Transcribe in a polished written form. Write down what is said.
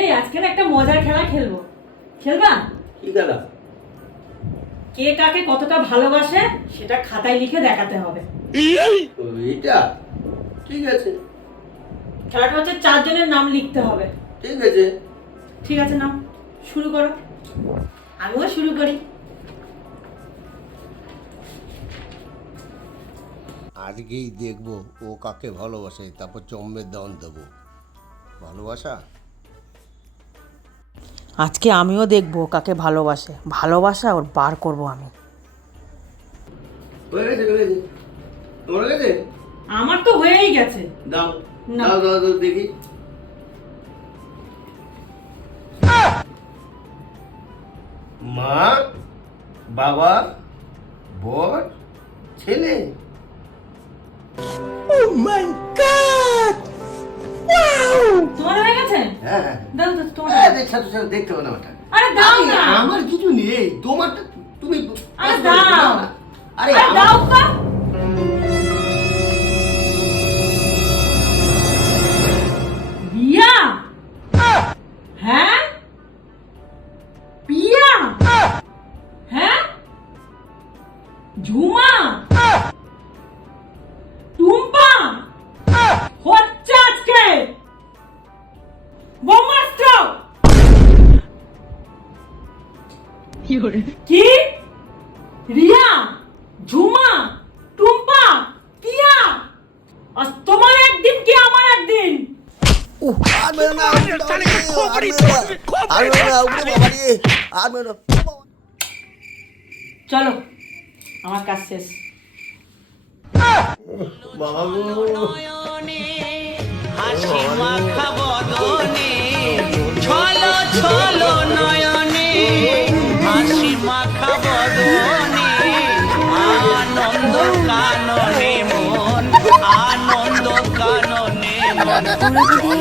এই আজকে না একটা মজার খেলা খেলবো, খেলবা? কি খেলা? কে কাকে কতটা ভালোবাসে সেটা খাতায় লিখে দেখাতে হবে। এইটা ঠিক আছে। খেলাটা হচ্ছে 4 জনের নাম লিখতে হবে। ঠিক আছে। ঠিক আছে, নাম শুরু করো। আমিও শুরু করি। আজকেই দেখবো ও কাকে ভালোবাসে, তারপর চম্বের দান দেবো। ভালোবাসা আজকে আমিও দেখবো কাকে ভালোবাসে, ভালোবাসা ওর বার করব আমি। হয়ে গেছে, হয়ে গেছে। তোমার গেছে? আমার তো হয়েই গেছে। দাও না। দাও দাও দাও দেখি। মা, বাবা, বর, ছেলে। তোমার হয়ে গেছে? হ্যাঁ হ্যাঁ। দাও দাও তোমার। সাথে সাথে দেখতে হবে না ওটা। আরে দাও না। আমার কিছু নেই, তোমারটা তুমি। আরে দাও। আরে আরে দাও তো। রিয়া। হ্যাঁ? পিয়া। হ্যাঁ? ঝুমা। টুম্পা। হচ্ছে আজকে ব্রহ্মাস্ত্র। কি? রিয়া, ঝুমা, টুম্পা, পিয়া। আজ তোমার একদিন কি আমার একদিন। চলো, আমার কাজ শেষ। বাবা গো। হাসি মাখা বদনে ছলো ছলো নয়নে হাসি মাখা বদনে আনন্দ কাননে মন আনন্দ কাননে মন